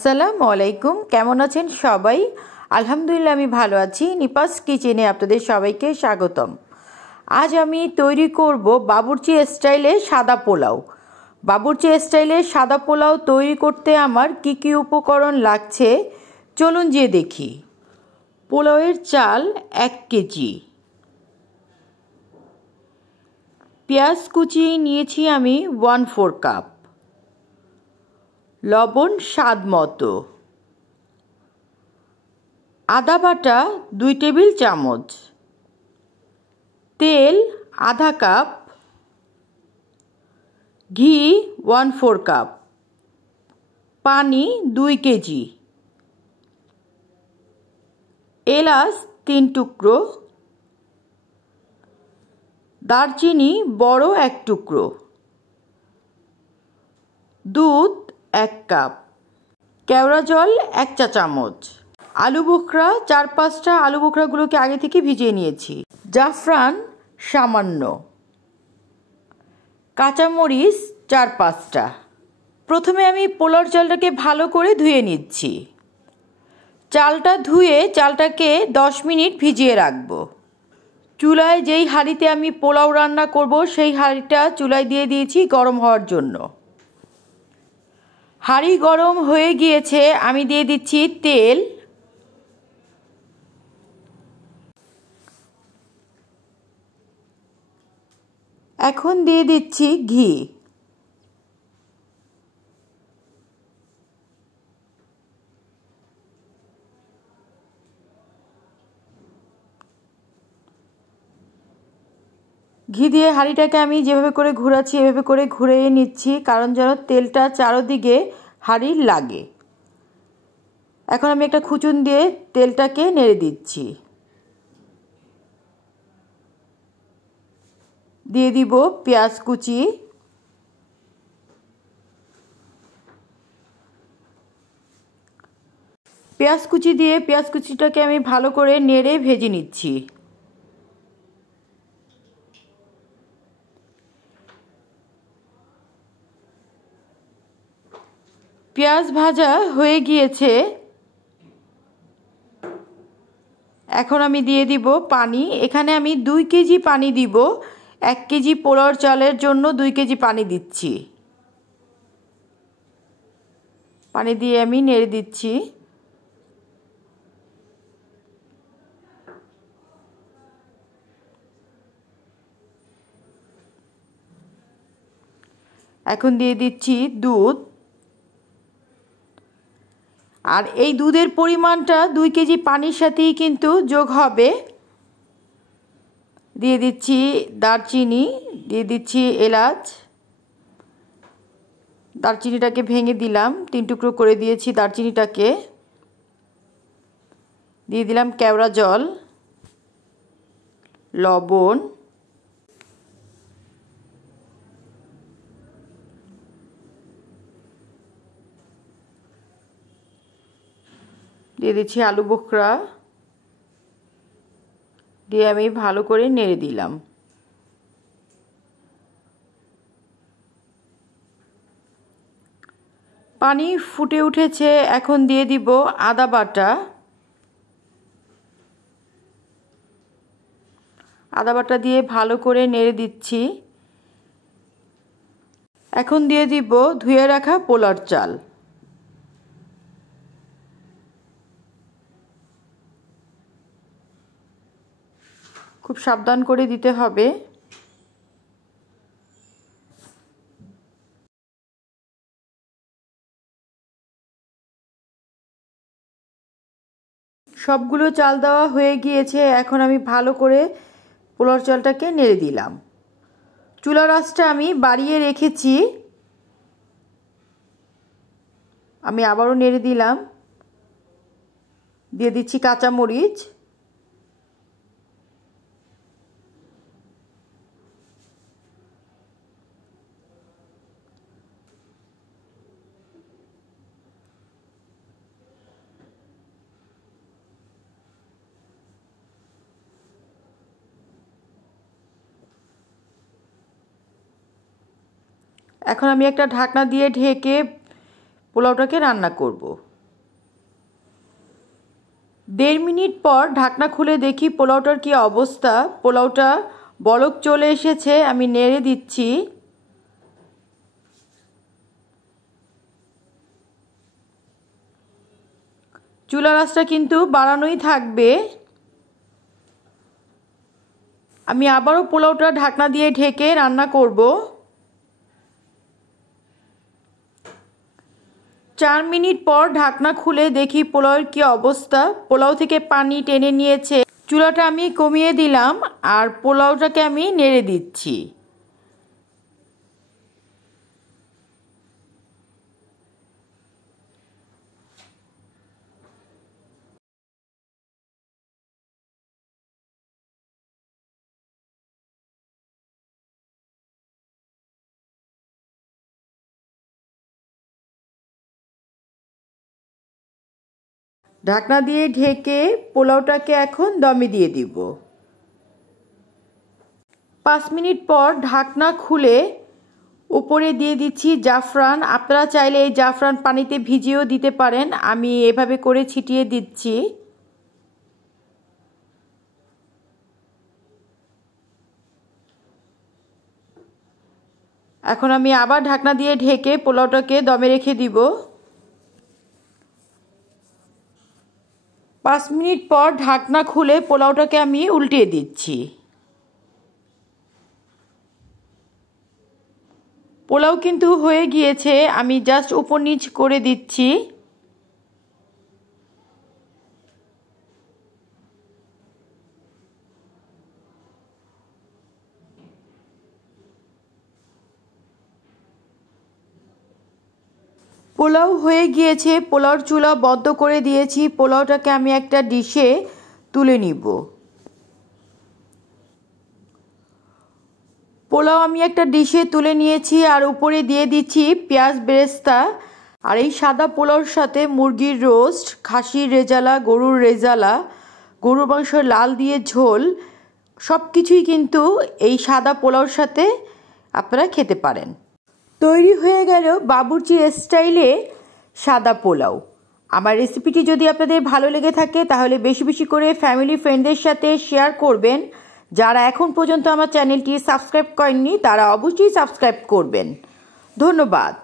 আসসালামু আলাইকুম। কেমন আছেন সবাই? আলহামদুলিল্লাহ আমি ভালো আছি। নিপাস কিচেনে আপনাদের সবাইকে স্বাগতম। আজ আমি তৈরি করব বাবুর্চি স্টাইলে সাদা পোলাও। বাবুর্চি স্টাইলে সাদা পোলাও তৈরি করতে আমার কি কি উপকরণ লাগছে চলুন যে দেখি। পোলাওয়ের চাল 1 কেজি, পেঁয়াজ কুচি নিয়েছি আমি 1/4 কাপ, লবণ স্বাদ মতো, আদা বাটা 2 টেবিল চামচ, তেল আধা কাপ, ঘি 1/4 কাপ, পানি 2 কেজি, এলাচ 3 টুকরো, দারচিনি বড় 1 টুকরো, দুধ 1 কাপ, কেওড়া জল 1 চা চামচ, আলু বোখরা 4-5টা আলু বোখরাগুলোকে আগে থেকে ভিজিয়ে নিয়েছি, জাফরান সামান্য, কাঁচামরিচ 4-5টা। প্রথমে আমি পোলাওর চালটাকে ভালো করে ধুয়ে নিচ্ছি। চালটা ধুয়ে চালটাকে 10 মিনিট ভিজিয়ে রাখবো। চুলায় যেই হাঁড়িতে আমি পোলাও রান্না করব সেই হাঁড়িটা চুলায় দিয়ে দিয়েছি গরম হওয়ার জন্য। হাঁড়ি গরম হয়ে গিয়েছে, আমি দিয়ে দিচ্ছি তেল, এখন দিয়ে দিচ্ছি ঘি, ঘি দিয়ে হাঁড়িটাকে আমি যেভাবে করে ঘোরাচ্ছি এভাবে করে ঘুরিয়ে নিচ্ছি, কারণ যেন তেলটা চারদিকে হাঁড়ির লাগে। এখন আমি একটা খুঁচুন দিয়ে তেলটাকে নেড়ে দিচ্ছি। দিয়ে দিব পেঁয়াজ কুচি, পেঁয়াজ কুচি দিয়ে পেঁয়াজ কুচিটাকে আমি ভালো করে নেড়ে ভেজে নিচ্ছি। পেঁয়াজ ভাজা হয়ে গিয়েছে, এখন আমি দিয়ে দিব পানি। এখানে আমি 2 কেজি পানি দিব। 1 কেজি পোলাওর চালের জন্য 2 কেজি পানি দিচ্ছি। পানি দিয়ে আমি নেড়ে দিচ্ছি। এখন দিয়ে দিচ্ছি দুধ, আর এই দুধের পরিমাণটা 2 কেজি পানির সাথেই কিন্তু যোগ হবে। দিয়ে দিচ্ছি দারচিনি, দিয়ে দিচ্ছি এলাচ, দারচিনিটাকে ভেঙে দিলাম, 3 টুকরো করে দিয়েছি দারচিনিটাকে। দিয়ে দিলাম কেওড়া জল, লবণ, দিয়ে দিচ্ছি আলু বোখরা, দিয়ে আমি ভালো করে নেড়ে দিলাম। পানি ফুটে উঠেছে, এখন দিয়ে দিব আদা বাটা। আদা বাটা দিয়ে ভালো করে নেড়ে দিচ্ছি। এখন দিয়ে দিব ধুয়ে রাখা পোলাওর চাল। খুব সাবধান করে দিতে হবে। সবগুলো চাল দেওয়া হয়ে গিয়েছে, এখন আমি ভালো করে পোলাওর চালটাকে নেড়ে দিলাম। চুলার আঁচটা আমি বাড়িয়ে রেখেছি, আমি আবারও নেড়ে দিলাম। দিয়ে দিচ্ছি কাঁচামরিচ, এখন আমি একটা ঢাকনা দিয়ে ঢেকে পোলাওটাকে রান্না করব। 1.5 মিনিট পর ঢাকনা খুলে দেখি পোলাওটার কি অবস্থা। পোলাওটা বলক চলে এসেছে, আমি নেড়ে দিচ্ছি। চুলার আঁচটা কিন্তু বাড়ানোই থাকবে। আমি আবারও পোলাওটা ঢাকনা দিয়ে ঢেকে রান্না করব। 4 মিনিট পর ঢাকনা খুলে দেখি পোলাওয়ের কি অবস্থা। পোলাও থেকে পানি টেনে নিয়েছে। চুলাটা আমি কমিয়ে দিলাম আর পোলাওটাকে আমি নেড়ে দিচ্ছি। ঢাকনা দিয়ে ঢেকে পোলাওটাকে এখন দমে দিয়ে দিব। 5 মিনিট পর ঢাকনা খুলে উপরে দিয়ে দিচ্ছি জাফরান। আপনারা চাইলে এই জাফরান পানিতে ভিজিয়েও দিতে পারেন, আমি এভাবে করে ছিটিয়ে দিচ্ছি। এখন আমি আবার ঢাকনা দিয়ে ঢেকে পোলাওটাকে দমে রেখে দিব। 5 মিনিট পর ঢাকনা খুলে পোলাওটাকে আমি উল্টিয়ে দিচ্ছি। পোলাও কিন্তু হয়ে গিয়েছে, আমি জাস্ট উপর নিচ করে দিচ্ছি। পোলাও হয়ে গিয়েছে, পোলাওর চুলা বন্ধ করে দিয়েছি। পোলাওটাকে আমি একটা ডিশে তুলে নিব। পোলাও আমি একটা ডিশে তুলে নিয়েছি আর উপরে দিয়ে দিচ্ছি পেঁয়াজ বেরেস্তা। আর এই সাদা পোলাওর সাথে মুরগির রোস্ট, খাসির রেজালা, গরুর রেজালা, গরুর মাংসের লাল দিয়ে ঝোল, সব কিছুই কিন্তু এই সাদা পোলাওর সাথে আপনারা খেতে পারেন। তৈরি হয়ে গেল বাবুর্চি স্টাইলে সাদা পোলাও। আমার রেসিপিটি যদি আপনাদের ভালো লেগে থাকে তাহলে বেশি বেশি করে ফ্যামিলি ফ্রেন্ডদের সাথে শেয়ার করবেন। যারা এখন পর্যন্ত আমার চ্যানেলটি সাবস্ক্রাইব করেননি তারা অবশ্যই সাবস্ক্রাইব করবেন। ধন্যবাদ।